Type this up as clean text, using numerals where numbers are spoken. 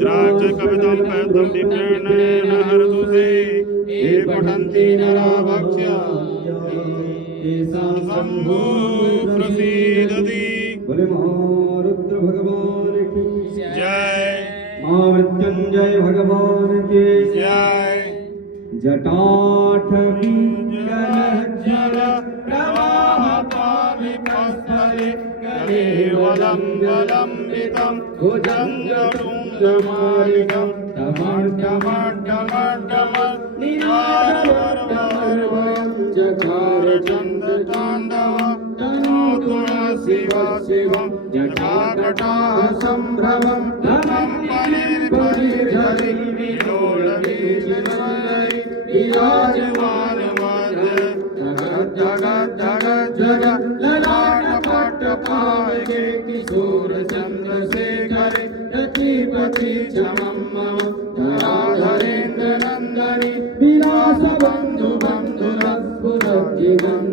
रुद्राक्ष कवितं पयतं विप्रेण हरतु ते ये पठन्ति नरा भक्ष्य शम्भो प्रसीदति। बोले महारुद्र भगवान की जय। महामृत्युंजय भगवान की जय। जटाठमी जल प्रवाहता विपस्थले कलेवलम्बलम्बितं भुजङ्गटुण्डमालिकं टमटमटमटमनिनादवर्वं चकार चन्द्रताण्डव तनोतु नः शिव शिवं जटाकटाः सम्भ्रमं धनं मणिर्मणिर्धरि विलोलवीचिन्मयि विराजमानमध्य जगत् जगत् जगत् जगत् ललाटपट्टपावके किशोर चन्द्रशेखरे रतिपति क्षमं मम धराधरेन्द्र नन्दनि विलास बन्धु बन्धुरस्फुरद्दिगन्ध